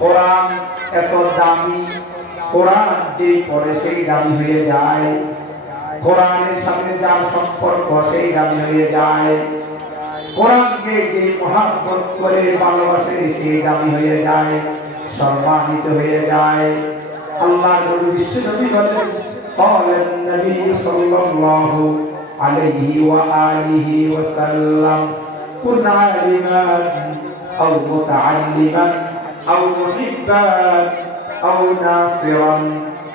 কোরআন এত দামি, কোরআন যে পড়ে সেই দামি হয়ে যায়, কোরআনের সাথে যার সম্পর্ক সেই দামি হয়ে যায়, কোরআনকে যে মহব্বত করে ভালোবাসে সেই দামি হয়ে যায়, সম্মানিত হয়ে যায়। আল্লাহর নবী বিশ্বনবী বলেন, قال النبي صلى الله عليه وآله وسلم كن عالما أو متعلما أو محبا أو ناصرا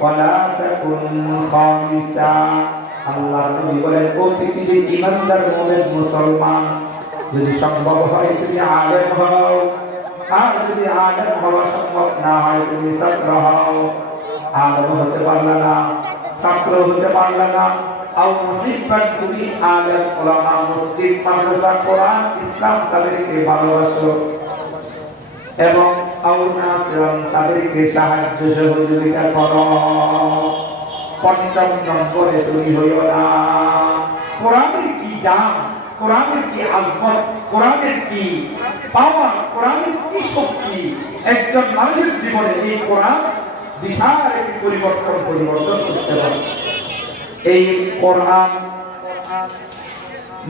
ولا تكن خامسا। আল্লাহর নবী বলেন, ও পৃথিবীর ঈমানদার মুমিন মুসলমান, যদি সম্ভব হয় তুমি আলেম হও, আর যদি আলেম হওয়া সম্ভব না হয় তুমি ছাত্র হও। আলেম হতে পারলে না, ছাত্র হতে পারলে না, আও মুহিব্বান, তুমি আলেম ওলামা মসজিদ মাদ্রাসা কোরআন ইসলাম তাদেরকে ভালোবাসো, এবং আও নাসিরান, তাদেরকে সাহায্য সহযোগিতা করো। পঞ্চম নম্বরে তুমি হইও না। কোরআনের কি দাম, কোরআনের কি আজমত, কোরআনের কি পাওয়ার, কোরআনের কি শক্তি একজন মানুষের জীবনে এই কোরআন বিশাল একটি পরিবর্তন করতে পারে। এই কোরআন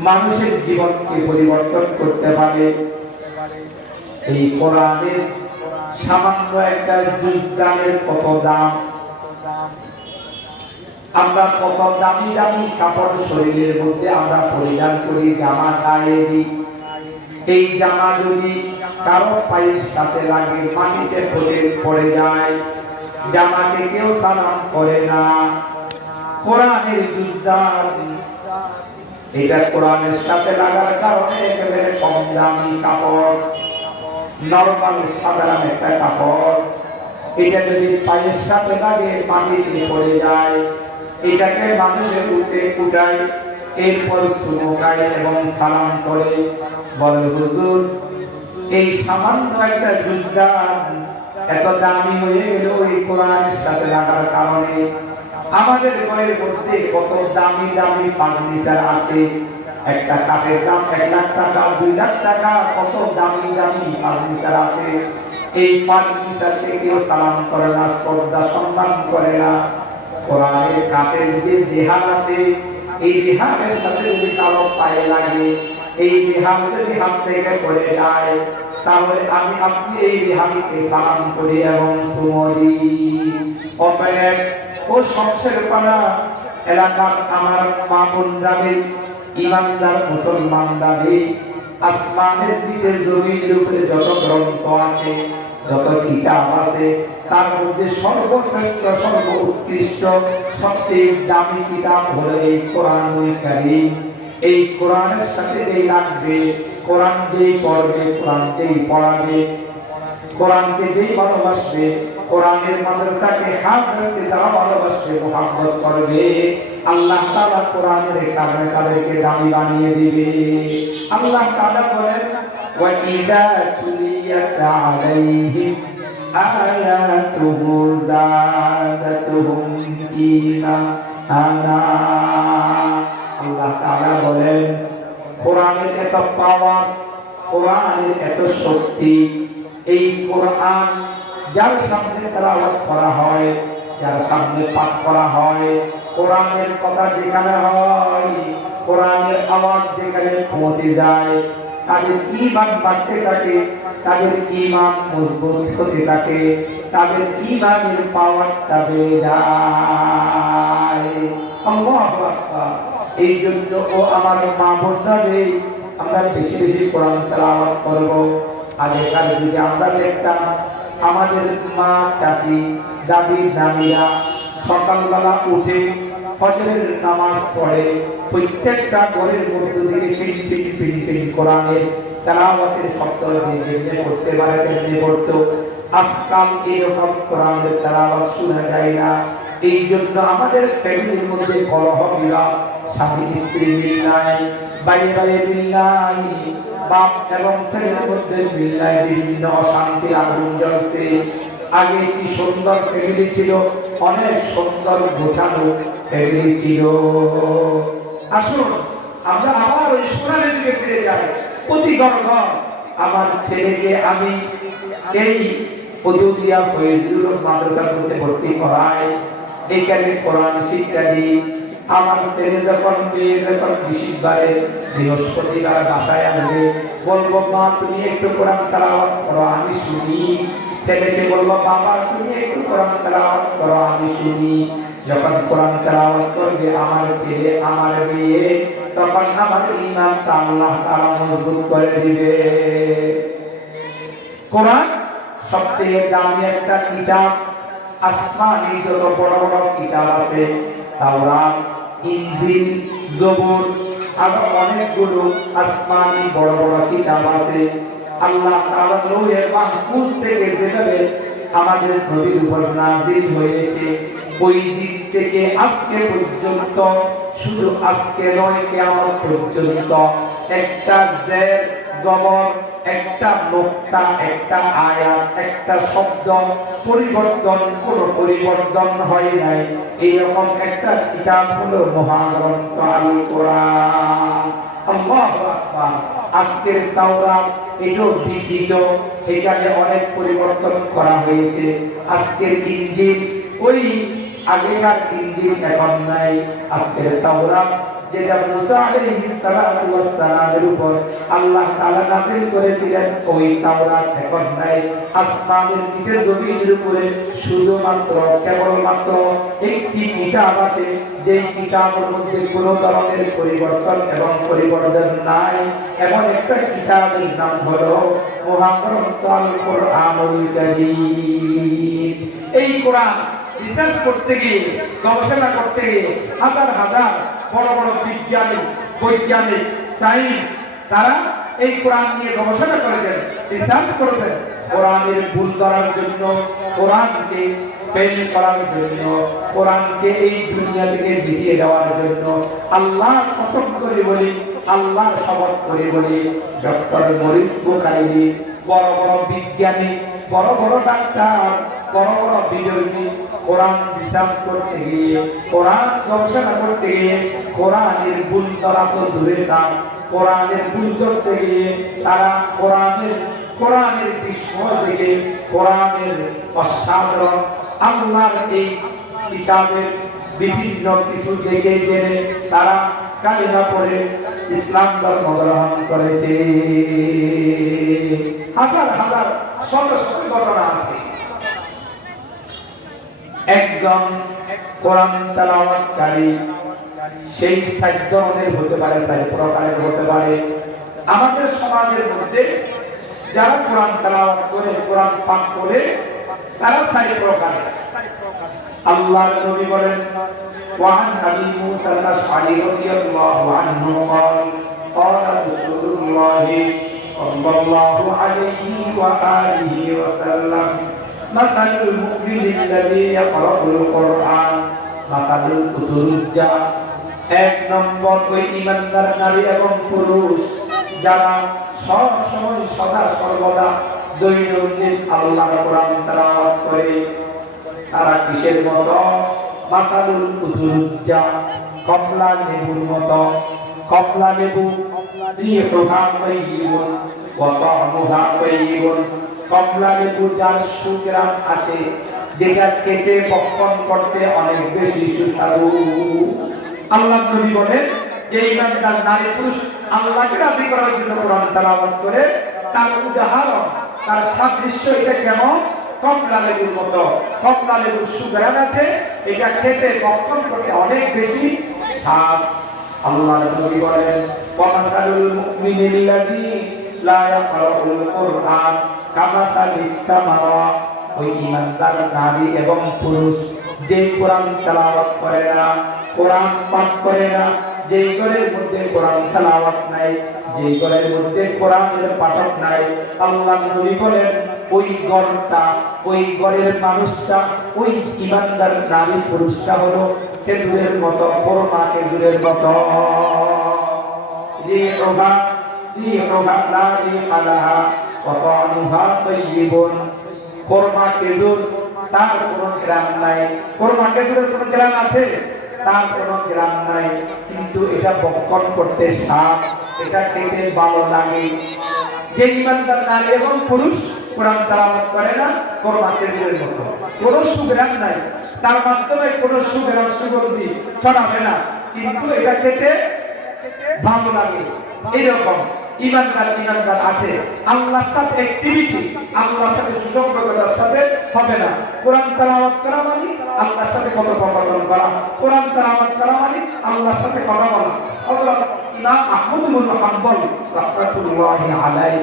মানুষের জীবনকে পরিবর্তন করতে পারে। এই কোরআনের সামান্য একটা জুজদানের কত দাম। আমরা কত দামি দামি কাপড় শরীরের মধ্যে আমরা পরিধান করি, জামা গায়ে দিই। এই জামা যদি কারো পায়ের সাথে লাগে মাটিতে পড়ে যায়, জামাকে কেউ সালাম করে না। কোরআনের জুজদান, এটা কোরআনের সাথে লাগার কারণে একেবারে কম দামি কাপড়, নরমাল সাধারণ একটা কাপড়, এটা যদি পায়ের সাথে লাগে মাটিতে পড়ে যায়, এটাকে মানুষের উঠায়, এরপর সুমুখায় এবং সালাম করে, বলে হুজুর এই সামান্য একটা জুজদান এত দামি হয়ে গেল এই কোরআনের সাথে লাগার কারণে। আমাদের ঘরের মধ্যে কত দামি দামি ফার্নিচার আছে, একটা কাঠের দাম 1 লাখ টাকা, 2 লাখ টাকা, কত দামি দামি ফার্নিচার আছে। এই ফার্নিচারকে কেউ সালাম করে না, শ্রদ্ধা সম্মান করে না। কোরআনের কাঠের যে দেহাল আছে, এই দেহালের সাথে যদি কারো পায়ে লাগে, এই দেহাল যদি হাত থেকে পড়ে যায়, তাহলে আমি আপনি এই দেহালকে সালাম করি এবং সুমরি। অতএব ও সবচেয়ে পাড়া এলাকার আমার মা বোনরাবে, ইমানদার মুসলমান দাবি, আসমানের নিচে জমিনের উপরে যত গ্রন্থ আছে, যত কিতাব আছে, তার মধ্যে সর্বশ্রেষ্ঠ সর্বোৎকৃষ্ট সবচেয়ে দামি কিতাব হলো এই কোরআনুল কারীম। এই কোরআনের সাথে যেই লাগবে, কোরআন যেই পড়বে, কোরআন যেই পড়াবে, কোরআনকে যেই ভালোবাসবে, কোরআনের মাদ্রাসাকে হাফেজকে যারা ভালোবাসবে, মুহাব্বত করবে, আল্লাহ তাআলা কোরআনের কারণে তাদেরকে দামি বানিয়ে দিবে। আল্লাহ তাআলা বলেন, ওয়া ইযা তুলিয়াত আলাইহিম আয়াতুহু যাদাতুহুম ঈমানা। আল্লাহ তাআলা বলেন, কোরআনের এত পাওয়ার, কোরআনের এত শক্তি, এই কোরআন যার সামনে তেলাওয়াত করা হয়, যার সামনে পাঠ করা হয়, কোরআনের কথা যেখানে হয়, কোরআনের আওয়াজ যেখানে পৌঁছে যায়, তাদের ঈমান বাড়তে থাকে, তাদের ঈমান মজবুত হতে থাকে, তাদের ঈমানের পাওয়ারটা বেড়ে যায়। আল্লাহু আকবার। এই জন্য ও আমার মা বোনরা, আমরা বেশি বেশি কোরআন তেলাওয়াত করব। আগেকার যুগে আমরা দেখতাম আমাদের মা, চাচি, দাদি, নানিরা সকালবেলা উঠে ফজরের নামাজ পড়ে প্রত্যেকটা ঘরের মধ্যে থেকে ফিন ফিন ফিন ফিন কোরআনের তেলাওয়াতের শব্দ যে করতে পারে তেমনি করতো। আজকাল এরকম কোরআনের তেলাওয়াত শোনা যায় না। এই জন্য আমাদের ফ্যামিলির মধ্যে কলহ বিবাদ, স্বামী স্ত্রী মিল নাই, বাইরে বাইরে মিল নাই, বাপ এবং ছেলের মধ্যে মিল নাই, বিভিন্ন অশান্তির আগুন জ্বলছে। আগে কি সুন্দর ফ্যামিলি ছিল, অনেক সুন্দর গোছানো ফ্যামিলি ছিল। আসুন আমরা আবার ওই সোনার দিকে ফিরে যাই। প্রতি ঘর আমার ছেলেকে আমি এই উদুদিয়া ফয়জুল মাদ্রাসার মধ্যে ভর্তি করায়, এখানে কোরআন শিক্ষা দিই। আমার ছেলে যখন বিশেষবারে বৃহস্পতিবার বাসায় আসবে, বলবো মা তুমি একটু কোরআন তেলাওয়াত করো আমি শুনি। ছেলেকে বলবো বাবা তুমি একটু কোরআন তেলাওয়াত করো আমি শুনি। যখন কোরআন তেলাওয়াত করবে আমার ছেলে আমার মেয়ে, তখন আমার ঈমানটা আল্লাহ তাআলা মজবুত করে দিবে। কোরআন সবচেয়ে দামি একটা কিতাব। আসমানি যত বড় বড় কিতাব আছে, তাওরাত, ইনজিল, জবুর, আরো অনেকগুলো আসমানি বড় বড় কিতাব আছে। আল্লাহ তাআলা লৌহে মাহফুজ থেকে যেভাবে আমাদের নবীর উপর নাযিল হয়েছে, ওই দিক থেকে আজকে পর্যন্ত, শুধু আজকে নয় কিয়ামত পর্যন্ত, একটা জের জবর, একটা নোক্তা, একটা আয়াত, একটা শব্দ কোনো পরিবর্তন হয় নাই। এইরকম একটা কিতাব হলো মহাগ্রন্থ আল কোরআন। আল্লাহু আকবার। আজকের তাওরাত এটাও বিকৃত, এখানে অনেক পরিবর্তন করা হয়েছে। আজকের ইনজিল ওই আগেকার ইনজিল এখন নাই। আজকের তাওরাত যেটা মুসা আলাইহিস সালাতু ওয়াস সালামের উপর আল্লাহ তাআলা নাযিল করেছিলেন, ওই তাওরাত এখন নাই। আসমানের নিচে জমিনের উপরে শুধুমাত্র কেবলমাত্র একটি কিতাব আছে, যে কিতাবের মধ্যে কোনো ধরনের পরিবর্তন এবং পরিবর্তন নাই। এমন একটা কিতাবের নাম হলো মহাগ্রন্থ আল কোরআনুল কারীম। এই কোরআন রিসার্চ করতে গিয়ে, গবেষণা করতে গিয়ে হাজার হাজার বড় বড় বিজ্ঞানী, বৈজ্ঞানিক, সায়েন্স, তারা এই কোরআন নিয়ে গবেষণা করেছেন, রিসার্চ করেছেন। কোরআনের ভুল ধরার জন্য, কোরআনকে ফেল করার জন্য, কোরআনকে এই দুনিয়া থেকে মিটিয়ে দেওয়ার জন্য আল্লাহ কসম করে বলি, আল্লাহর শপথ করে বলি, ডক্টর মরিস বুখারী, বড় বড় বিজ্ঞানী, বড় বড় ডাক্তার, বড় বড় বিজ্ঞানী কোরআন রিসার্চ করতে গিয়ে, কোরআন গবেষণা করতে গিয়ে কোরআনের ভুল ধরা তো দূরের কাজ, কোরআনের ভুল ধরতে গিয়ে তারা কোরআনের বিস্ময় থেকে, কোরআনের অসাধারণ আল্লাহর এই কিতাবের বিভিন্ন কিছু দেখে জেনে তারা কালিমা পড়ে ইসলাম ধর্ম গ্রহণ করেছে। হাজার হাজার শত শত ঘটনা আছে। একজন কোরআন তেলাওয়াতকারী সেই 4 ধরনের হতে পারে, 4 প্রকারের হতে পারে। আমাদের সমাজের মধ্যে যারা কোরআন তেলাওয়াত করে, কোরআন পাঠ করে, তারা 4 প্রকারের। আল্লাহর নবী বলেন, ওয়ান আবি মুসা আল-আশআরী রাদিয়াল্লাহু আনহু قال قال رسول الله صلى الله عليه وآله وسلم مثل المؤمن الذي يقرأ القرآن مثل الأترجة। 1 নম্বর ওই ঈমানদার নারী এবং পুরুষ যারা সব সময় সদা সর্বদা দৈনন্দিন আল্লাহর কোরআন তেলাওয়াত করে, তারা কিসের মতো? মাতালুল উতুরুজ্জা, কমলা লেবুর মতো। কমলা লেবু রিহুহা তাইয়িবুন ওয়া তা'মুহা তাইয়িবুন। কমলা লেবু যার সুগ্রাণ আছে, যেটা খেতে ভক্ষণ করতে অনেক বেশি সুস্বাদু। আল্লাহ নবী বলেন যে ঈমানদার নারী পুরুষ আল্লাহকে রাজি করার জন্য কোরআন তেলাওয়াত করে, তার উদাহরণ, তার সাদৃশ্য এটা কেমন? কমলা লেবুর মতো। কমলা লেবুর সুগ্রাণ আছে, এটা খেতে ভক্ষণ করতে অনেক বেশি স্বাদ। আল্লাহ নবী বলেন, ওয়ামাসালুল মুমিনিল্লাযী লা ইয়াকরাউল কুরআন কামাসালিত তামারা। ওই ঈমানদার নারী এবং পুরুষ যে কোরআন তেলাওয়াত করে না, কোরআন পাঠ করে না, যেই ঘরের মধ্যে কোরআন তেলাওয়াত নাই, যেই ঘরের মধ্যে কোরআনের পাঠক নাই, আল্লাহ নবী বলেন ওই ঘরটা, ওই ঘরের মানুষটা, ওই ঈমানদার নারী পুরুষটা হলো খেজুরের মতো, কোরমা খেজুরের মতো। রিহুহা লা রিহা লাহা ওয়া তা'মুহা তাইয়িবুন। কোরমা খেজুর, তার কোনো গ্রাম নাই। কোরমা খেজুরের কোনো গ্রাম আছে? তার কোনো গ্রাম নাই, কিন্তু এটা ভক্ষণ করতে স্বাদ, এটা খেতে ভালো লাগে। যে ঈমানদার নারী এবং পুরুষ কোরআন তেলাওয়াত করে না কোরআন তেজিলের মতো কোনো সুগ্রাম নাই তার মাধ্যমে কোনো সুগ্রাম সুগন্ধি ছড়াবে না কিন্তু এটা খেতে ভালো লাগে এরকম ইমানদার আছে আল্লাহর সাথে অ্যাক্টিভিটি আল্লাহর সাথে সুসম্পর্কতার সাথে হবে না কোরআন তেলাওয়াত করা মানে আল্লাহর সাথে কথোপকথন করা কোরআন তেলাওয়াত করা মানে আল্লাহর সাথে কথা বলা হযরত ইমাম আহমদ ইবনে হাম্বল রাহমাতুল্লাহি আলাইহি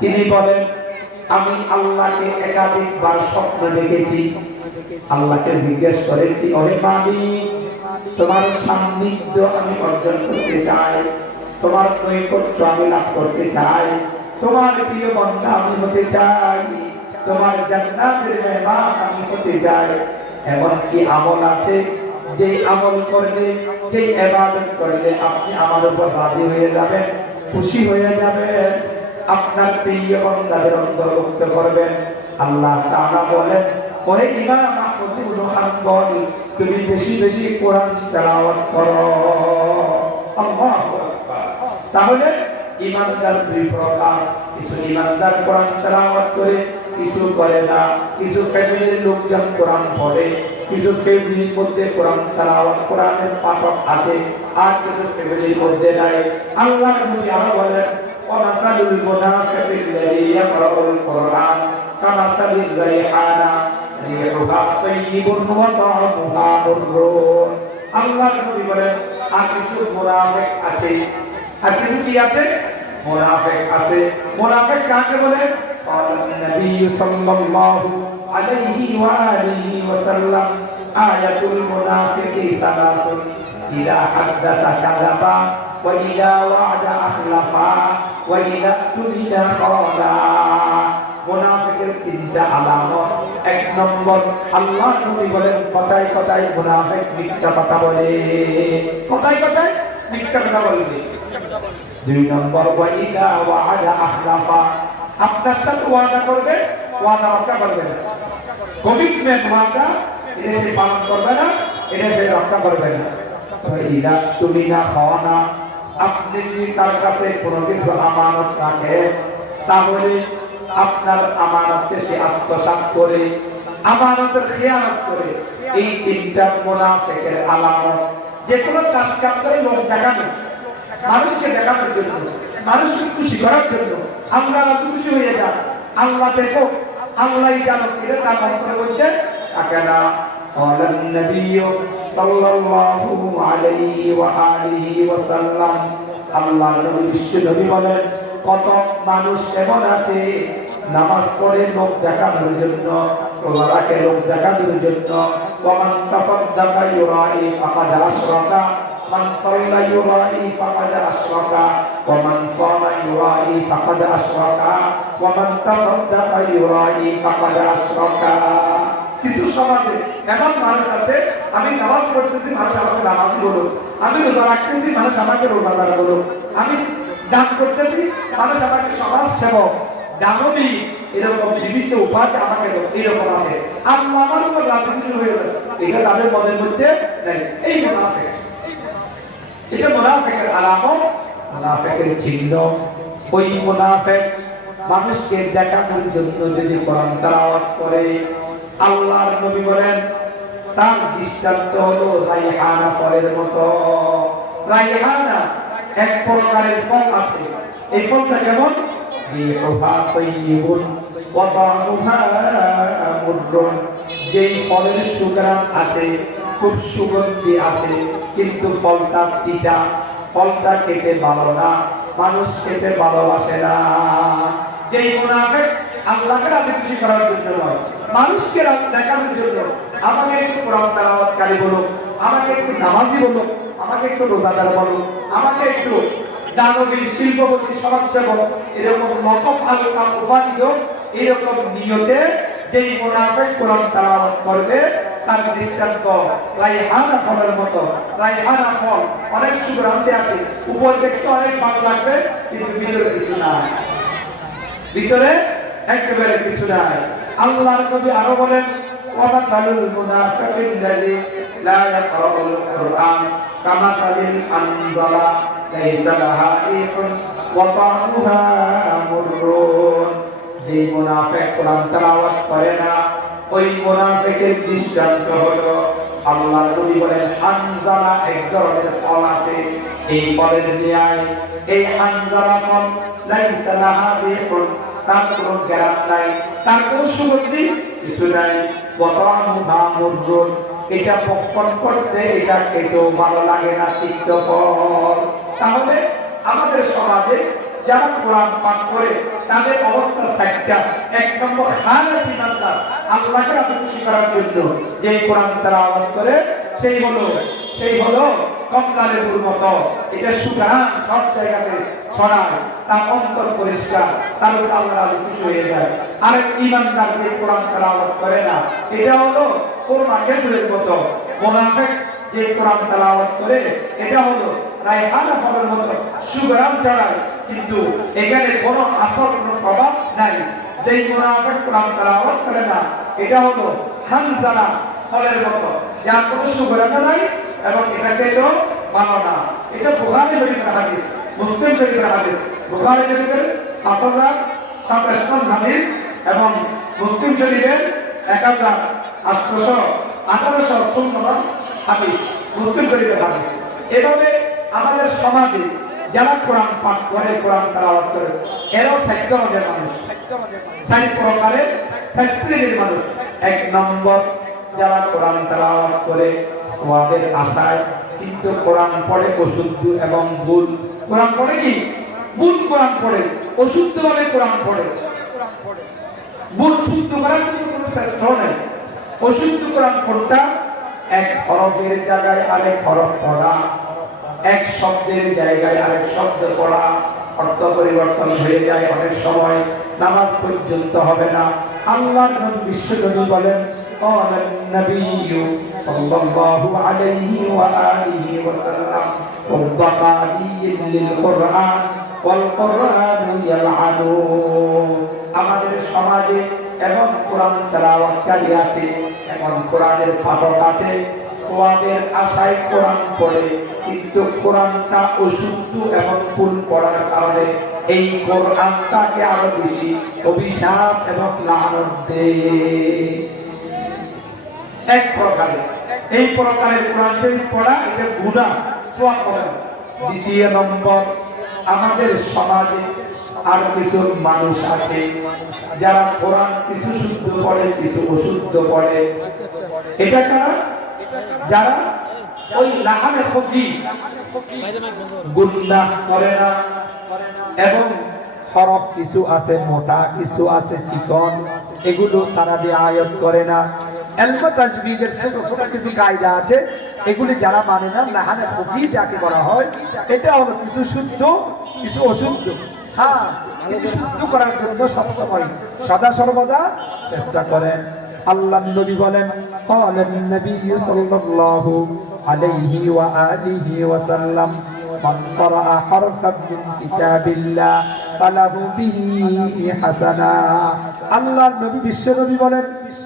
তিনি বলেন আমি আল্লাহকে একাধিকবার স্বপ্ন দেখেছি আল্লাহকে জিজ্ঞেস করেছি ওহে মালিক তোমার সান্নিধ্য আমি অর্জন করতে চাই তোমার নৈকট্য আমি লাভ করতে চাই তোমার প্রিয় বান্দা আমি হতে চাই তোমার জান্নাতের মেহমান আমি হতে চাই এমন কি আমল আছে যে আমল করলে যে ইবাদত করলে আপনি আমার উপর রাজি হয়ে যাবেন খুশি হয়ে যাবেন আপনার প্রিয় বান্দাদের অন্তর্ভুক্ত করবেন আল্লাহ তাআলা বলেন ওহে ইমাম আহমদ ইবনে হাম্বল তুমি বেশি বেশি কোরআন তেলাওয়াত করো আল্লাহু আকবার তাহলে ইমানদার দুই প্রকার কিছু ইমানদার কোরআন তেলাওয়াত করে কিছু করে না কিছু ফ্যামিলির লোকজন কোরআন পড়ে কিছু ফ্যামিলির মধ্যে কোরআন তেলাওয়াত কোরআনের পাঠক আছে আর কিছু ফ্যামিলির মধ্যে নাই আল্লাহর নবী আরো বলেন ওয়ামাসালুল মুনাফিকিল্লাযী ইয়াকরাউল কোরআন কামাসালির রাইহানা রিহুহা তাইয়্যিবুন ওয়া তা'মুহা মুররুন আল্লাহর নবী বলেন আর কিছু মুনাফিক আছে আর কিছু কি আছে মুনাফিক আছে মুনাফিক কাকে বলে قال النبي صلى الله عليه وآله وسلم آية المنافق ثلاث إذا حدث كذب وإذا وعد أخلف وإذا اؤتمن خان মুনাফিকের তিনটা আলামত এক নম্বর আল্লাহ নবী বলেন কথায় কথায় মুনাফিক মিথ্যা কথা বলে কথায় কথায় মিথ্যা কথা বলে দুই নম্বর ওয়াইদা ওয়াদা আখলাফা আপনার সাথে ওয়াদা করবে ওয়াদা রক্ষা করবে না কমিটমেন্ট ওয়াদা এটা সে পালন করবে না এটা সে রক্ষা করবে না ওয়াইদা তুমি না খাওয়ানা আপনি যদি তার কাছে কোনো কিছু আমানত রাখেন তাহলে আপনার আমানতকে সে আত্মসাৎ করে আমানতের খেয়ানত করে এই তিনটা মুনাফিকের আলামত যে কোনো কাজ করে লোক দেখানো মানুষকে দেখানোর জন্য মানুষকে খুশি করার জন্য আল্লাহ খুশি হয়ে যান আল্লাহ দেখো আল্লাহই জানো এটা তার অন্তরের মধ্যে থাকে না قال النبي صلى الله عليه وآله وسلم আল্লাহ নবী বলেন কত মানুষ এমন আছে নামাজ পড়ে লোক দেখানোর জন্য রোজা রাখে লোক দেখানোর জন্য ওমান তাসাদ্দাকা ইউরাই ফাকাদ আশরাকা মান সাল্লা ইউরাই ফাকাদ আশরাকা ওমান সামা ইউরাই ফাকাদ আশরাকা ওমান তাসাদ্দাকা ইউরাই ফাকাদ আশরাকা কিছু সমাজে এমন মানুষ আছে আমি নামাজ পড়তেছি মানুষ আমাকে নামাজি বলো আমি রোজা রাখতেছি মানুষ আমাকে রোজাদার বলো আমি দান করতেছি মানুষ আমাকে সমাজ সেবক দানবী এরকম বিভিন্ন উপাধি আমাকে এরকম আছে আল্লাহ আমার উপর রাজনীতি হয়ে যায় এটা তাদের মনের মধ্যে নেই এই মুনাফিক এটা মুনাফিকের আলামত মুনাফিকের চিহ্ন ওই মুনাফিক মানুষকে দেখানোর জন্য যদি কোরআন তেলাওয়াত করে আল্লাহর নবী বলেন তার দৃষ্টান্ত হলো রাইহানা ফলের মতো রাইহানা এক প্রকারের ফল আছে এই ফলটা কেমন রিহুহা তাইয়্যিবুন ওয়া তা'মুহা মুররুন যেই ফলের সুগন্ধ আছে খুব সুগন্ধি আছে কিন্তু ফলটা তিতা ফলটা খেতে ভালো না মানুষ খেতে ভালোবাসে না যেই মুনাফিক আল্লাহকে রাজি খুশি করার জন্য নয় মানুষকে দেখানোর জন্য আমাকে একটু কোরআন তেলাওয়াতকারী বলো আমাকে একটু নামাজি বলো আমাকে একটু রোজাদার বলো আমাকে একটু দানবী শিল্পপতি সমাজসেবক এরকম লকব আল উপাধি হোক এরকম নিয়তে যেই মুনাফিক কোরআন তেলাওয়াত করবে তার দৃষ্টান্ত রাইহানা ফলের মতো রাইহানা ফল অনেক সুগন্ধি আছে উপর দেখতে অনেক ভালো লাগবে কিন্তু ভিতরে কিছু নাই ভিতরে একেবারে কিছু নাই আল্লাহর নবী আরো বলেন ওয়ামাসালুল মুনাফিকিল্লাযী লা ইয়াকরাউল কুরআন কামাসালিল আনজালা লাইসা লাহা রিহুন ওয়া তা'মুহা মুররুন যে মুনাফিক কোরআন তেলাওয়াত করে না, ওই মুনাফিকের দৃষ্টান্ত হলো আল্লাহর নবী বলেন হানজালা এক ধরনের ফল আছে, এই ফলের ন্যায় এই হানজালা ফল লাইসা লাহা রিহুন, তার কোনো গ্রাম নাই, তার কোনো সুগন্ধি কিছু নাই, ওয়াতামুহা মুররুন, এটা পক্কন করতে এটা খেতেও ভালো লাগে না, তিক্ত ফল। তাহলে আমাদের সমাজে যারা কোরআন পাঠ করে তাদের অবস্থা একটা, এক নম্বর খালেস ইমানদার, আল্লাহকে রাজি খুশি করার জন্য যে কোরআন তেলাওয়াত করে সেই হলো কমলা লেবুর মতো, এটা সুগান সব জায়গাতে ছড়ায়, তার অন্তর পরিষ্কার, তার উপর আল্লাহ রাজি খুশি হয়ে যায়। আরেক ইমানদার যে কোরআন তেলাওয়াত করে না, এটা হলো কোরমা খেজুরের মতো। মুনাফিক যে কোরআন তেলাওয়াত করে এটা হলো রায়হানা ফলের মতো, সুগরাম ছড়ায়, কিন্তু এখানে কোনো আসল কোনো প্রভাব নাই। যেই মুনাফিক কোরআন তেলাওয়াত করে না, এটা হলো হানজালা ফলের মতো, যার কোনো সুগরাম নাই এবং এটাকে তো ভালো না। এটা বুখারী শরীফের হাদিস, মুসলিম শরীফের হাদিস। বুখারী শরীফের ৭,০২৭ নং হাদিস এবং মুসলিম শরীফের ১,৮১৮ নং হাদিস, মুসলিম শরীফের হাদিস। এভাবে আমাদের সমাজে যারা কোরআন পাঠ করে, কোরআন তেলাওয়াত করে, এরাও সাহিত্যবাদের মানুষ, চারি প্রকারের শাস্ত্রীয় মানুষ। এক নম্বর, যারা কোরআন তেলাওয়াত করে সওয়াবের আশায়, কিন্তু কোরআন পড়ে অশুদ্ধ এবং ভুল। কোরআন পড়ে কি ভুল, কোরআন পড়ে অশুদ্ধভাবে, কোরআন পড়ে ভুল। শুদ্ধ করার জন্য কোনো চেষ্টা নেই। অশুদ্ধ কোরআন পড়তা এক হরফের জায়গায় আরেক হরফ পড়া, এক শব্দের জায়গায় আরেক শব্দ পড়া, অর্থ পরিবর্তন হয়ে যায়, অনেক সময় নামাজ পর্যন্ত হবে না। আল্লাহর নবী বিশ্বনবী বলেন ক্বালান নবিয়্যু সাল্লাল্লাহু আলাইহি ওয়া আলিহি ওয়াসাল্লাম রুব্বা কারিয়্যিন লিল কুরআন ওয়াল কুরআনু ইয়ালআনু। আমাদের সমাজে এমন কোরআন তেলাওয়াতকারী আছে, এমন কোরআনের পাঠক আছে, সওয়াবের আশায় কোরআন পড়ে, কিন্তু কোরআনটা অশুদ্ধ এবং ভুল পড়ার কারণে এই কোরআনটাকে আরো বেশি অভিশাপ এবং লানত দেয়। এক প্রকারের এই প্রকারের কোরআন শরীফ পড়া এটা গুনাহ, সওয়াব হবে না। দ্বিতীয় নম্বর, আমাদের সমাজে আর কিছু মানুষ আছে যারা কোরআন কিছু শুদ্ধ পড়ে, কিছু অশুদ্ধ পড়ে। এটা কারা? যারা ওই লাহানে খফি গুনাহ করে না, এবং হরফ কিছু আছে মোটা, কিছু আছে চিকন, এগুলো তারা দিয়ে আয়াত করে না। ইলমে তাজবীদের ছোট ছোট কিছু কায়দা আছে, এগুলি যারা মানে না, লাহানে খফি যাকে বলা হয়, এটা হলো কিছু শুদ্ধ কিছু অশুদ্ধ। হ্যাঁ, এটি শুদ্ধ করার জন্য সবসময় সদা সর্বদা চেষ্টা করেন। আল্লাহর নবী বলেন ক্বালান নবিয়্যু সাল্লাল্লাহু আলাইহি ওয়া আলিহি ওয়াসাল্লাম মান ক্বারাআ হারফান মিন কিতাবিল্লাহ ফালাহু বিহি হাসানা। আল্লাহর নবী বিশ্বনবী বলেন,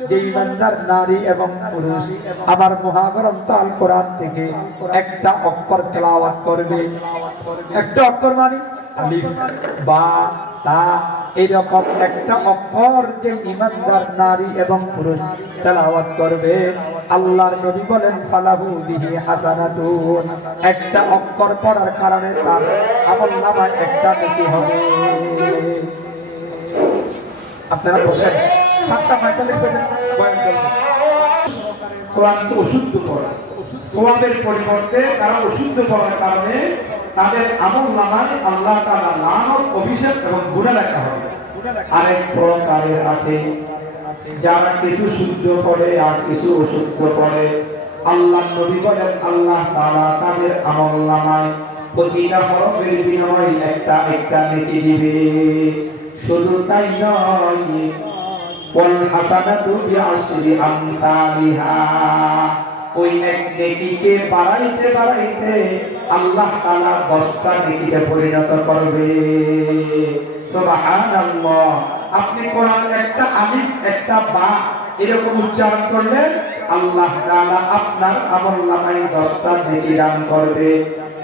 যে ইমানদার নারী এবং পুরুষ আমার মহাগ্রন্থ আল কোরআন থেকে একটা অক্ষর তেলাওয়াত করবে, একটা অক্ষর মানে আলিফ বা তা, এরকম একটা অক্ষর যে ইমানদার নারী এবং পুরুষ তেলাওয়াত করবে, আল্লাহর নবী বলেন ফালাহু বিহি হাসানাতুন, একটা অক্ষর পড়ার কারণে তার আমলনামায় একটা নেকি হবে। আপনারা বসেন, 7:45 পর্যন্ত বয়ান চলবে। কোরআন অশুদ্ধ পড়া, সওয়াবের পরিবর্তে তারা অশুদ্ধ পড়ার কারণে তাদের আমলনামায় আল্লাহ তাআলা লানত, অভিশাপ এবং গুনাহ লেখা হবে। আরেক প্রকারের আছে যারা কিছু শুদ্ধ পড়ে আর কিছু অশুদ্ধ পড়ে। আল্লাহর নবী বলেন আল্লাহ তাআলা তাদের আমলনামায় প্রতিটা হরফের বিনিময়ে একটা একটা নেকি দিবে। শুধু তাই নয়, ওয়াল হাসানাতু বিআশরি আমসালিহা, ওই এক নেকিকে বাড়াইতে বাড়াইতে আল্লাহ তাআলা 10টা নেকিতে পরিণত করবে। সুবহানাল্লাহ। আপনি কোরআনের একটা আলিফ একটা বা এরকম উচ্চারণ করলে আল্লাহ তাআলা আপনার আমলনামায় 10টা নেকি দান করবে।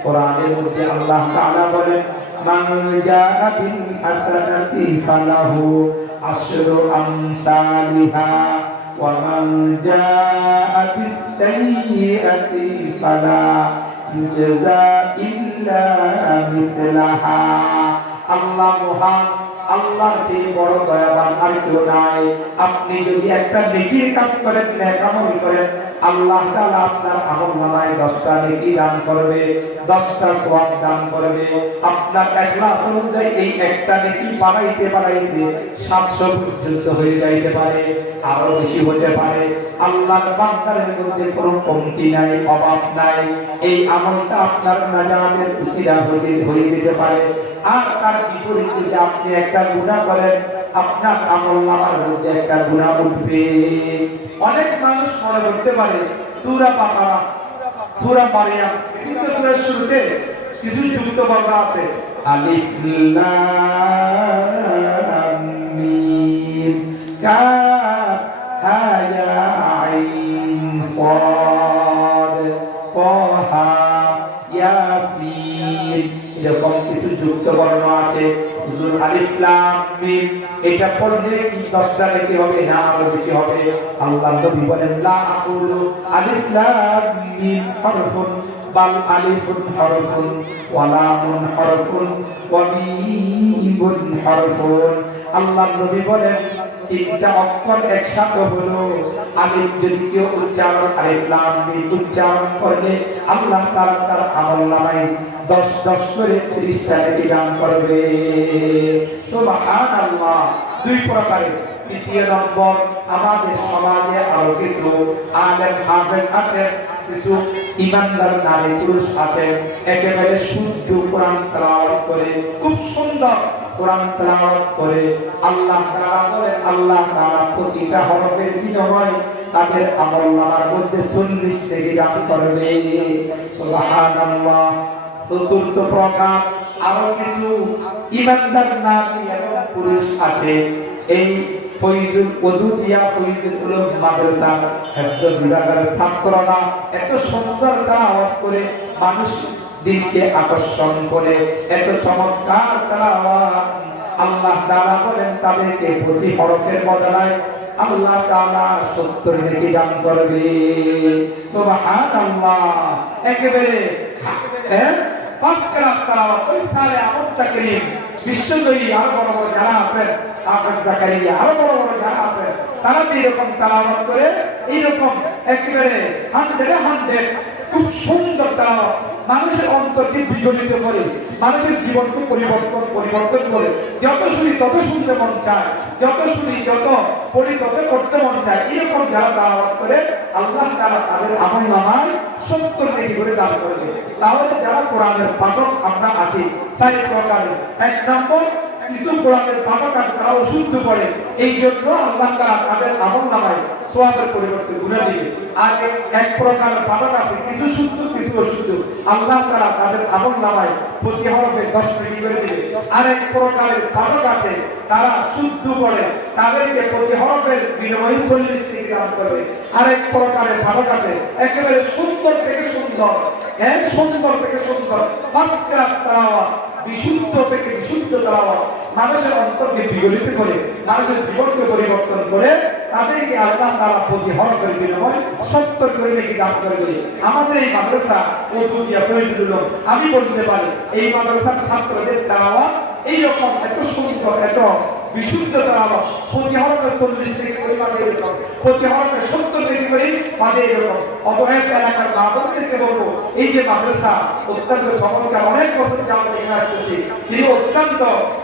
কোরআনের মধ্যে আল্লাহ তাআলা বলেন মান জাআ বিল হাসানাতি ফালাহু আশরু আমসালিহা ওয়া মান জাআ বিস-সাইয়্যিআতি ফালা ইউজা ইল্লা মিথলাহা। আল্লাহ মহান, আল্লাহর চেয়ে বড় দয়াবান আর কেউ নাই। আপনি যদি একটা নেকির কাজ করেন, নেক আমল করেন, আল্লাহ তাআলা আপনার আমলনামায় 10টা নেকি দান করবে, 10টা সওয়াব দান করবে। আপনার ইখলাস অনুযায়ী এই একটা নেকি বাড়াইতে বাড়াইতে 700 পর্যন্ত হয়ে যাইতে পারে, আরো বেশি হতে পারে। আল্লাহর বান্দারের মধ্যে কোনো কমতি নাই, অভাব নাই। এই আমলটা আপনার নাজাতের উসিলা হয়ে যেতে পারে। আর তার বিপরীতে যদি আপনি একটা গুনাহ করেন, আপনার আমলনামার মধ্যে একটা গুনাহ উঠবে। অনেক মানুষ মনে করতে পারে সূরা বাকারা, সূরা মারিয়াম, কিন্তু সূরার শুরুতে কিছু যুক্ত বর্ণ আছে, আলিফ লাম মিম কাফ হা ইয়া আইন সাদ তাহা ইয়াসিন, এরকম কিছু যুক্ত বর্ণ আছে। হুজুর আলিফ লাম মিম এটা পড়লে কি 10টা নাকি হবে না আরো বেশি হবে? আল্লাহ নবী বলেন লা আকুলু আলিফ লাম মিম হরফুন বাল আলিফুন হরফুন ওয়া লামুন হরফুন ওয়া মিমুন হরফুন। আল্লাহ নবী বলেন 3টা অক্ষর একসাথে হলো। আলিফ যদি কেউ উচ্চারণ, আলিফ লাম মিম উচ্চারণ করলে আল্লাহ তাআলা তার আমলনামায় 10 করে 30টা নেকি দান করবে। সুবহানাল্লাহ। দুই প্রকারের। তৃতীয় নম্বর, আমাদের সমাজে আরো কিছু আলেম হাফেজ আছে, কিছু ইমানদার নারী পুরুষ আছে, একেবারে শুদ্ধ কোরআন তেলাওয়াত করে, খুব সুন্দর কোরআন তেলাওয়াত করে। আল্লাহ তাআলা বলেন, আল্লাহ তাআলা প্রতিটা হরফের বিনিময়ে তাদের আমলনামার মধ্যে 40 নেকি দান করবে। সুবহানাল্লাহ। চতুর্থ প্রকার, আরো কিছু ইমানদার নারী এবং পুরুষ আছে। এই ফয়জুল ওদুদিয়া ফয়জুল উলুম মাদ্রাসা হেফজ বিভাগের ছাত্ররা এত সুন্দর তেলাওয়াত করে মানুষ দিনকে আকর্ষণ করে, এত চমৎকার তেলাওয়াত। আল্লাহ তাআলা বলেন তাদেরকে প্রতি হরফের বদলায় আল্লাহ তাআলা 70 নেকি দান করবে। সুবহানাল্লাহ। একেবারে ফার্স্ট ক্লাস তেলাওয়াত। ওই সালে আমুত্তাকিরিন বিশ্বজয়ী আরো বড় বড় যারা আছেন, হাফেজ জাকারিয়া আরো বড় বড় যারা আছেন, তারা তো এরকম তেলাওয়াত করে, এইরকম একেবারে 100 খুব সুন্দর তেলাওয়াত মানুষের অন্তরকে বিগলিত করে, মানুষের জীবনকে পরিবর্তন করে। যত শুনি তত শুনতে মন চায়, যত শুনি যত পড়ি তত করতে মন চায়। এরকম যারা তেলাওয়াত করে আল্লাহ তাআলা তাদের আমলনামায় 70 নেকি করে দান করবে। তাহলে যারা কোরআনের পাঠক আমরা আছি 4 প্রকারের। 1 নম্বর, কিছু কোরআনের পাঠক আছে তারা অশুদ্ধ করে, এই জন্য আল্লাহ তাআলা তাদের আমলনামায় সওয়াবের পরিবর্তে গুনাহ দিবে। আর এক প্রকারের পাঠক আছে কিছু শুদ্ধ কিছু অশুদ্ধ, আল্লাহ তাআলা তাদের আমলনামায় প্রতি হরফে 10 নেকি করে দিবে। আর এক প্রকারের পাঠক আছে তারা শুদ্ধ করে, তাদেরকে প্রতি হরফের বিনিময়ে 40 নেকি দান করবে। আর এক প্রকারের পাঠক আছে একেবারে সুন্দর থেকে সুন্দর, সুন্দর থেকে সুন্দর ফার্স্ট ক্লাস তেলাওয়াত, বিশুদ্ধ থেকে বিশুদ্ধ তেলাওয়াত মানুষের অন্তরকে বিগলিত করে, মানুষের জীবনকে পরিবর্তন করে, তাদেরকে আল্লাহ তাআলা প্রতি হরফের বিনিময়ে 70 করে নেকি দান করবে। আমাদের এই মাদ্রাসা ওদুদিয়া ফয়জুল উলুম, আমি বলতে পারি এই মাদ্রাসার ছাত্রদের তেলাওয়াত এইরকম এত সুন্দর, এত বিশুদ্ধ তেলাওয়াত, প্রতি হরফে 40 নেকি করে পাবে, এরকম প্রতি হরফে 70 নেকি করে পাবে এরকম। অতএব এলাকার বাবাদেরকে বলবো, এই যে মাদ্রাসা অত্যন্ত চমৎকার, অনেক বছর থেকে আমরা এখানে আসতেছি, তিনি অত্যন্ত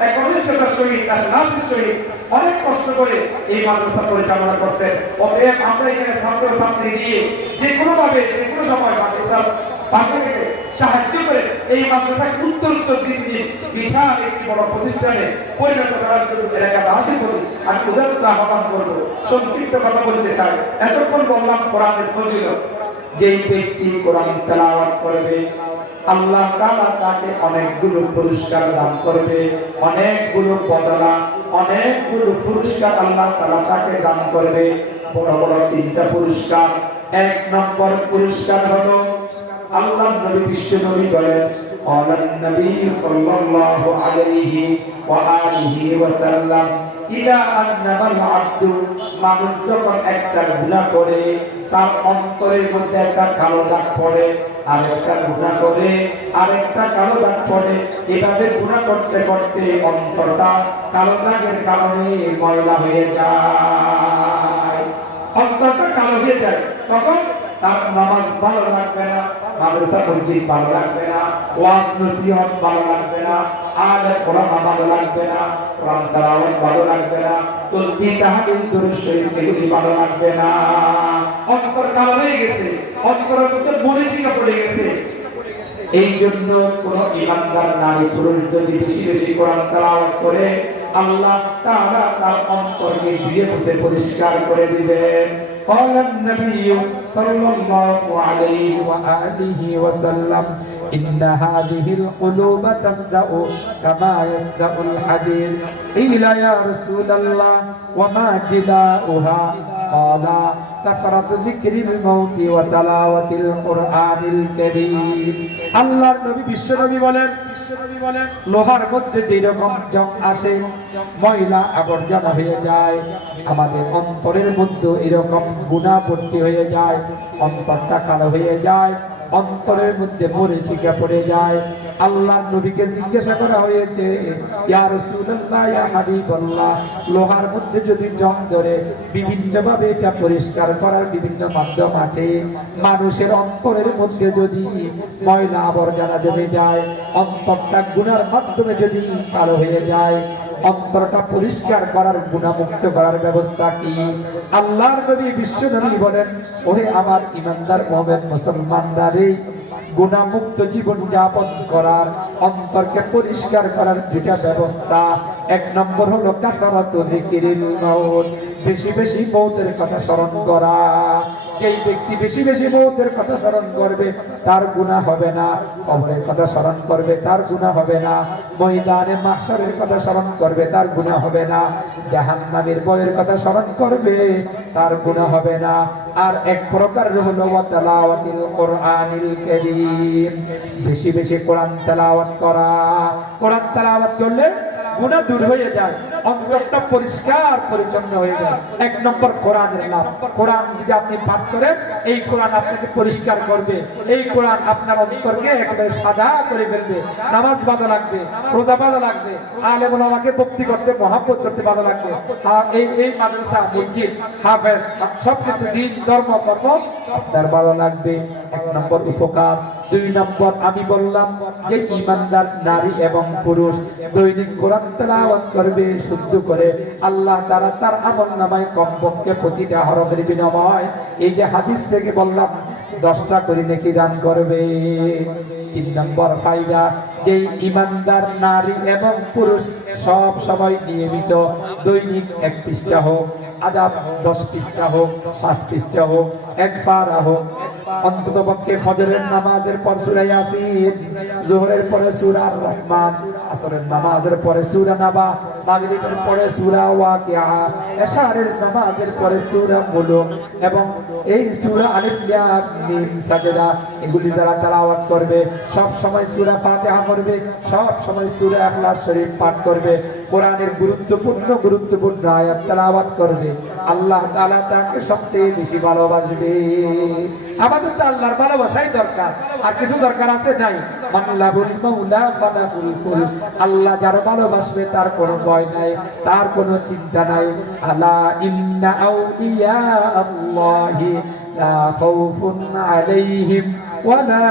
একনিষ্ঠতার সহিত, ইখলাসের সহিত অনেক কষ্ট করে এই মাদ্রাসা পরিচালনা করছেন। অতএব আমরা এখানে ছাত্রছাত্রী দিয়ে যে কোনো ভাবে যে কোনো সময় মাদ্রাসার পাশে থেকে সাহায্য করে এই মাদ্রাসাকে উত্তর দিন দিন বিশাল একটি বড় প্রতিষ্ঠানে পরিণত করার জন্য এলাকাবাসী করি আমি উদারতা আহ্বান করবো। সংক্ষিপ্ত কথা বলতে চাই, এতক্ষণ বললাম কোরআনের ফজিলত। যেই ব্যক্তি কোরআন তেলাওয়াত করবে আল্লাহ তাআলা তাকে অনেকগুলো পুরস্কার দান করবে, অনেকগুলো বদলা, অনেকগুলো পুরস্কার আল্লাহ তাআলা তাকে দান করবে। বড় বড় 3টা পুরস্কার। 1 নম্বর পুরস্কার হলো আল্লাহ নবী বিশ্ব নবী বলেন, আলান নবী সাল্লাল্লাহু আলাইহি ওয়া আলিহি ওয়াসাল্লাম, ইলা আন্নামাল আব্দু, মানুষ যখন একটা গুনাহ করে তার অন্তরের মধ্যে একটা কালো দাগ পড়ে, আর একটা গুনাহ করে আর একটা কালো দাগ পড়ে, এভাবে গুনাহ করতে করতে অন্তরটা কালো দাগের কারণে ময়লা হয়ে যায়, অন্তরটা কালো হয়ে যায়। তখন তার নামাজ ভালো লাগবে না, মাদ্রাসা মসজিদ ভালো লাগবে না, ওয়াজ নসিহত ভালো লাগবে না, আলেম ওলামা ভালো লাগবে না, কোরআন তেলাওয়াত ভালো লাগবে না, তাসবিহ তাহলিল দুরূদ শরীফ এগুলি ভালো লাগবে না। অন্তর কালো হয়ে গেছে, অন্তরের মধ্যে মরিচিকা পড়ে গেছে। এই জন্য কোন ইমানদার নারী পুরুষ যদি বেশি বেশি কোরআন তেলাওয়াত করে, আল্লাহ তাআলা তার অন্তরকে ধুয়ে মুছে পরিষ্কার করে দিবেন। قال النبي صلى الله عليه وآله وسلم إن هذه القلوب تصدأ كما يصدأ الحديد قيل يا رسول الله وما جزاؤها قال كثرة ذكر الموت وتلاوة القرآن الكريم আল্লাহর নবী বিশ্ব নবী বলেন লোহার মধ্যে যেরকম জং আসে, ময়লা আবর্জনা হয়ে যায়, আমাদের অন্তরের মধ্যে এরকম গুনাহ ভর্তি হয়ে যায়, অন্তরটা কালো হয়ে যায়, অন্তরের মধ্যে মরিচিকা পড়ে যায়। আল্লাহর নবীকে জিজ্ঞাসা করা হয়েছে, ইয়া রাসূলুল্লাহ, ইয়া হাবিবাল্লাহ, লোহার মধ্যে যদি জং ধরে, বিভিন্ন ভাবে এটা পরিষ্কার করার বিভিন্ন মাধ্যম আছে, মানুষের অন্তরের মধ্যে যদি ময়লা আবর্জনা জমে যায়, অন্তরটা গুনার মাধ্যমে যদি কালো হয়ে যায়, অন্তরটা পরিষ্কার করার গুনাহমুক্ত করার ব্যবস্থা কি? আল্লাহর নবী বিশ্ব নবী বলেন, ওহে আমার ইমানদার মুমিন মুসলমানরা রে, গুনাহমুক্ত জীবন যাপন করার, অন্তরকে পরিষ্কার করার দুটা ব্যবস্থা। এক নম্বর হলো কাফারাতু যিকিরিল মাউত, বেশি বেশি মওতের কথা স্মরণ করা। যেই ব্যক্তি বেশি বেশি মওতের কথা স্মরণ করবে তার গুনাহ হবে না, কবরের কথা স্মরণ করবে তার গুনাহ হবে না, ময়দানে মাহশরের কথা স্মরণ করবে তার গুনাহ হবে না, জাহান্নামের ভয়ের কথা স্মরণ করবে তার গুনাহ হবে না। আর এক প্রকার হলো ওয়া তালাওয়াতিল কোরআনিল কারীম, বেশি বেশি কোরআন তেলাওয়াত করা। কোরআন তেলাওয়াত করলে গুনাহ দূর হয়ে যায়, অন্তরটা পরিষ্কার পরিচ্ছন্ন হয়ে যায়। এক নম্বর কোরআনের লাভ। কোরআন যদি আপনি পাঠ করেন, এই কোরআন আপনাকে পরিষ্কার করবে, এই কোরআন আপনার অন্তরকে একেবারে সাদা করে ফেলবে। নামাজ ভালো লাগবে, রোজা ভালো লাগবে, আলেম ওলামাকে ভক্তি করতে মহব্বত করতে ভালো লাগবে। এই মাদ্রাসা মসজিদ হাফেজ সবকিছু দিন ধর্ম কর্ম আপনার ভালো লাগবে। এক নম্বর উপকার। দুই নম্বর, আমি বললাম যে ইমানদার নারী এবং পুরুষ দৈনিক কোরআন তেলাওয়াত করবে শুদ্ধ করে, আল্লাহ তাআলা তার আমলনামায় কমপক্ষে প্রতিটা হরফের বিনিময়, এই যে হাদিস থেকে বললাম, 10টা করে নেকি দান করবে। তিন নম্বর ফায়দা, যে ইমানদার নারী এবং পুরুষ সব সময় নিয়মিত দৈনিক 1 পৃষ্ঠা হোক, আদাব 10 পৃষ্ঠা হোক, 5 পৃষ্ঠা হোক, 1 পারা হোক, অন্তত পক্ষে ফজরের নামাজের পর সূরা ইয়াসিন, যোহরের পরে সূরা আর রহমান, আসরের নামাজের পরে সূরা নাবা, মাগরিবের পরে সূরা ওয়াকিয়া, এশারের নামাজের পরে সূরা মুলুক এবং এই সূরা আলিফ লাম মিম সাজদা, এগুলি যারা তেলাওয়াত করবে, সব সময় সূরা ফাতিহা করবে, সব সময় সূরা ইখলাস শরীফ পাঠ করবে, কোরআনের গুরুত্বপূর্ণ আয়াত তেলাওয়াত করবে, আল্লাহ তাআলা তাকে সবচেয়ে বেশি ভালোবাসবে। আমাদের তো আল্লাহর ভালোবাসাই দরকার, আর কিছু দরকার আছে নাই? মানলাহুল মাওলা ফালাহুল কুল, আল্লাহ যার ভালোবাসবে তার কোনো ভয় নাই, তার কোনো চিন্তা নাই। আলা ইন্না আউলিয়া আল্লাহি লা খাউফুন আলাইহিম ওয়া লা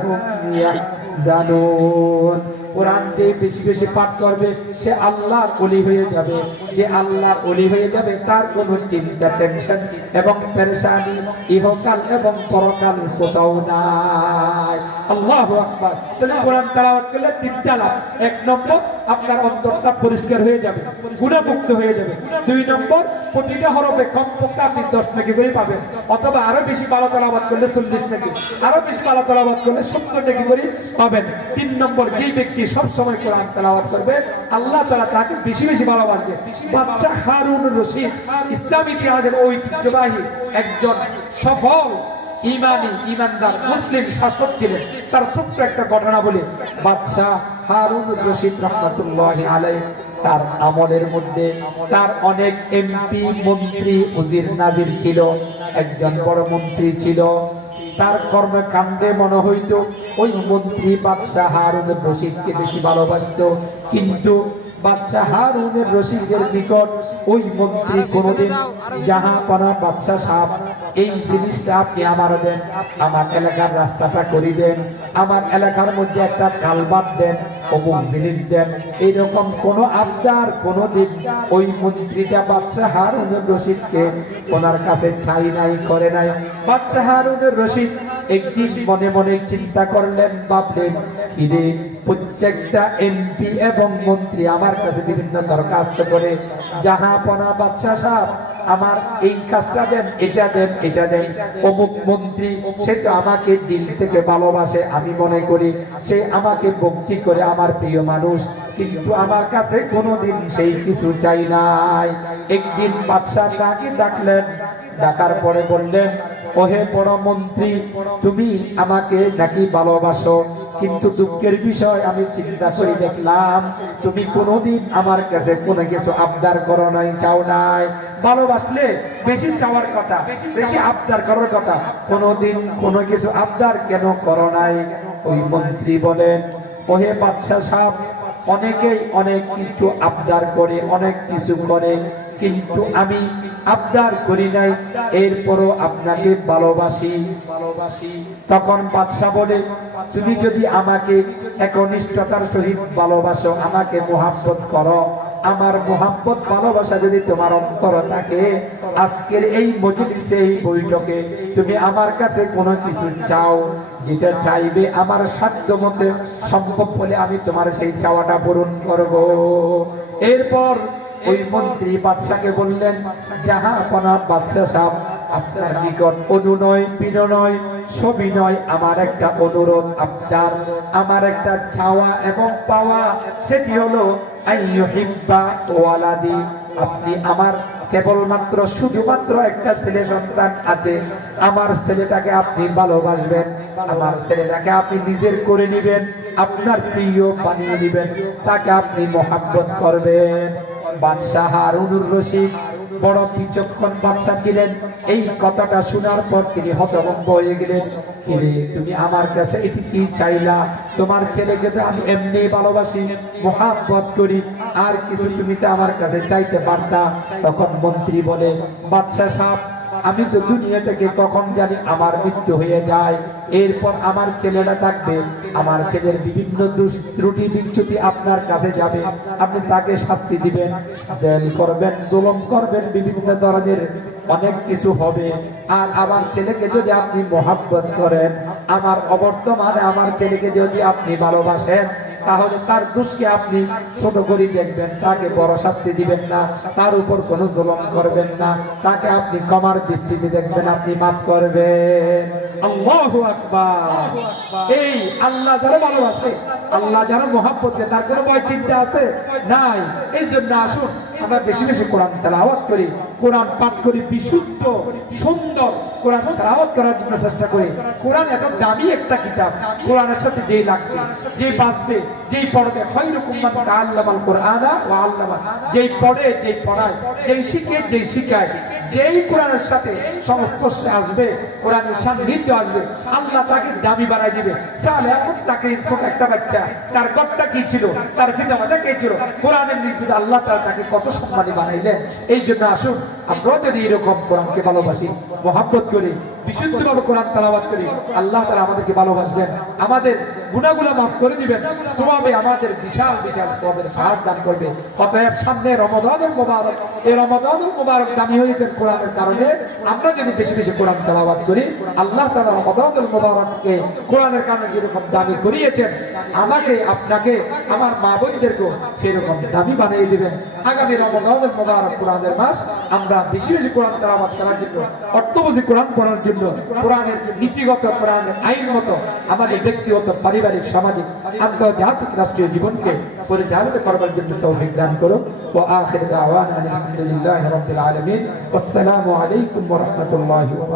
হুম ইয়াহজানুন। কোরআন যে বেশি বেশি পাঠ করবে সে আল্লাহর ওলি হয়ে যাবে, যে আল্লাহর ওলি হয়ে যাবে তার কোনো চিন্তা, টেনশন এবং পেরেশানি ইহকাল এবং পরকাল কোথাও নাই। আল্লাহু আকবার। তাহলে কোরআন তেলাওয়াত করলে 3টা লাভ। 1 নম্বর, আপনার অন্তরটা পরিষ্কার হয়ে যাবে, গুনাহমুক্ত হয়ে যাবে। 2 নম্বর, প্রতিটা হরফে কমপক্ষে আপনি 10 নেকি করে পাবেন, অথবা আরো বেশি ভালো তেলাওয়াত করলে 40 নেকি, আরো বেশি ভালো তেলাওয়াত করলে 70 নেকি করে পাবেন। 3 নম্বর, যে ব্যক্তি সব সময় কোরআন তেলাওয়াত করবে আল্লাহ তাআলা তাকে বেশি বেশি ভালোবাসবে। বাদশা হারুনুর রশিদ ইসলামী ইতিহাসের ঐতিহ্যবাহী একজন সফল ইমানদার মুসলিম শাসক ছিলেন। তার ছোট্ট একটা ঘটনা বলি। বাদশা হারুনুর রশিদ রাহমাতুল্লাহি আলাইহি তার আমলের মধ্যে তার অনেক এমপি মন্ত্রী উজির নাজির ছিল, একজন বড় মন্ত্রী ছিল। তার কর্মকাণ্ডে মনে হইতো ওই মন্ত্রী বাদশাহ হারুনুর রশিদকে বেশি ভালোবাসতো, কিন্তু বাদশাহ হারুনুর রশিদের নিকট ওই মন্ত্রী কোনোদিন জাহাপনা বাদশাহ সাহেব এই জিনিসটা আপনি আমার দেন, আমার এলাকার রাস্তাটা করে দেন, আমার এলাকার মধ্যে একটা কালভার্ট দেন, অমুক জিনিস দেন, এইরকম কোন আবদার কোনদিন ওই মন্ত্রীটা বাদশাহ হারুনুর রশিদকে ওনার কাছে চাই নাই, করে নাই। বাদশাহ হারুনুর রশিদ একদিন মনে মনে চিন্তা করলেন, ভাবলেন কিরে প্রত্যেকটা এমপি এবং মন্ত্রী আমার কাছে বিভিন্ন দরখাস্ত করে, জাহাপনা বাদশাহ সাহেব আমার এই কাজটা দেন, এটা দেন, এটা দেন। অমুক মন্ত্রী সে তো আমাকে দিল থেকে ভালোবাসে, আমি মনে করি সে আমাকে ভক্তি করে, আমার প্রিয় মানুষ, কিন্তু আমার কাছে কোনোদিন সেই কিছু চাই নাই। একদিন বাদশাহ তাকে ডাকলেন, ডাকার পরে বললেন, ওহে বড় মন্ত্রী, তুমি আমাকে নাকি ভালোবাসো, কিন্তু দুঃখের বিষয় আমি চিন্তা করে দেখলাম তুমি কোনোদিন আমার কাছে কোনো কিছু আবদার করো নাই, চাও নাই। ভালোবাসলে বেশি চাওয়ার কথা, বেশি আবদার করার কথা, কোনোদিন কোনো কিছু আবদার কেন করো নাই? ওই মন্ত্রী বলেন, ওহে বাদশাহ সাহেব, অনেকেই অনেক কিছু আবদার করে, অনেক কিছু করে, কিন্তু আমি আবদার করি নাই, এরপরও আপনাকে ভালোবাসি। তখন বাদশাহ বলে, তুমি যদি আমাকে একনিষ্ঠতার সহিত ভালোবাসো, আমাকে মুহাব্বত করো, আমার মুহাব্বত ভালোবাসা যদি তোমার অন্তর থাকে, আজকের এই মজলিসে, এই বৈঠকে তুমি আমার কাছে কোনো কিছু চাও, যেটা চাইবে আমার সাধ্য মতে সম্ভব হলে আমি তোমার সেই চাওয়াটা পূরণ করব। এরপর ওই মন্ত্রী বাদশাকে বললেন, জাহাপনা বাদশাহ সাহেব, আপনার নিকট অনুনয় বিনয় সবিনয় আমার একটা অনুরোধ, আবদার, আমার একটা চাওয়া এবং পাওয়া, সেটি হলো আইয়ুহিব্বা ওয়ালাদি, আপনি আমার কেবলমাত্র শুধুমাত্র একটা ছেলে সন্তান আছে, আমার ছেলেটাকে আপনি ভালোবাসবেন, আমার ছেলেটাকে আপনি নিজের করে নেবেন, আপনার প্রিয় বানিয়ে নেবেন, তাকে আপনি মহব্বত করবেন। বাদশাহ হারুনুর রশিদ বড় বিচক্ষণ বাদশাহ ছিলেন। এই কথাটা শোনার পর তিনি হতভম্ব হয়ে গেলেন, কিরে তুমি আমার কাছে এটি কি চাইলা? তোমার ছেলেকে তো আমি এমনি ভালোবাসি, মহব্বত করি, আর কিছু তুমি তো আমার কাছে চাইতে পারতা। তখন মন্ত্রী বলে, বাদশাহ সাহেব, আমি তো দুনিয়া থেকে কখন জানি আমার মৃত্যু হয়ে যায়, এরপর আমার ছেলেটা থাকবে, আমার ছেলের বিভিন্ন ত্রুটি বিচ্যুতি আপনার কাছে যাবে, আপনি তাকে শাস্তি দিবেন, জেল করবেন, জুলুম করবেন, বিভিন্ন ধরনের অনেক কিছু হবে। আর আমার ছেলেকে যদি আপনি মহব্বত করেন, আমার অবর্তমানে আমার ছেলেকে যদি আপনি ভালোবাসেন, তাহলে তার দোষকে আপনি ছোট করে দেখবেন, তাকে বড় শাস্তি দিবেন না, তার উপর কোনো জুলুম করবেন না, তাকে আপনি ক্ষমার দৃষ্টিতে দেখবেন, আপনি মাফ করবেন। আল্লাহু আকবার। এই আল্লাহ যারা ভালোবাসে, আল্লাহ যারা মহব্বত করে, তার কোনো ভয় চিন্তা আছে নাই। এই জন্য আসুন আমরা বেশি বেশি কোরআন তেলাওয়াত করি, কোরআন পাঠ করি, বিশুদ্ধ সুন্দর কোরআন তেলাওয়াত করার জন্য চেষ্টা করি। কোরআন এত দামি একটা কিতাব, কোরআনের সাথে যেই লাগবে, যেই বাঁচবে, যেই পড়বে, খায়রুকুম মান তাআল্লামাল কুরআনা ওয়া আল্লামা, যেই পড়ে, যেই পড়ায়, যেই শিখে, যেই শিখায়, যেই কোরআনের সাথে সংস্পর্শে আসবে, কোরআনের সান্নিধ্য আসবে, আল্লাহ তাকে দামি বানাই দিবে। তাহলে এখন তাকে ছোট একটা বাচ্চা, তার গড়টা কি ছিল, তার পিতামাতা কে ছিল, কোরআনের নির্দেশ আল্লাহ তাকে কত সম্মানী বানাইলেন। এই জন্য আসুন আমরা যদি এরকম কোরআনকে ভালোবাসি, মহব্বত করি, বিশুদ্ধভাবে কোরআন তেলাওয়াত করি, আল্লাহ তাআলা আমাদেরকে ভালোবাসবেন, আমাদের গুনাহগুলো মাফ করে দিবেন, সওয়াবে আমাদের বিশাল বিশাল সওয়াবের সাহায্য দান করবে। অতএব সামনে রমাদানুল মুবারক, এই রমাদানুল মুবারক দামি হয়েছে কোরআনের কারণে। আমরা যদি বেশি বেশি কোরআন তেলাওয়াত করি, আল্লাহ তাআলা রমাদানুল মুবারককে কোরআনের কারণে যেরকম দামি করিয়েছেন, আমাকে, আপনাকে, আমার মা বোনদেরকেও সেরকম দামি বানিয়ে দিবেন। আগামী রমাদানুল মুবারক কোরআনের মাস, আমরা বেশি বেশি কোরআন তেলাওয়াত করার জন্য, অর্থবোঝী কোরআন পড়ার জন্য, কোরআনের নীতিগত, কোরআনের আইনগত আমাদের ব্যক্তিগত, পারিবারিক, সামাজিক, আন্তর্জাতিক, রাষ্ট্রীয় জীবনকে পরিচালিত করবার জন্য তৌফিক দান করুন। ওয়া আখিরু দাওয়ানা আলহামদুলিল্লাহি রাব্বিল আলামিন। আসসালামু আলাইকুম ওয়া রাহমাতুল্লাহি ওয়া বারাকাতুহু।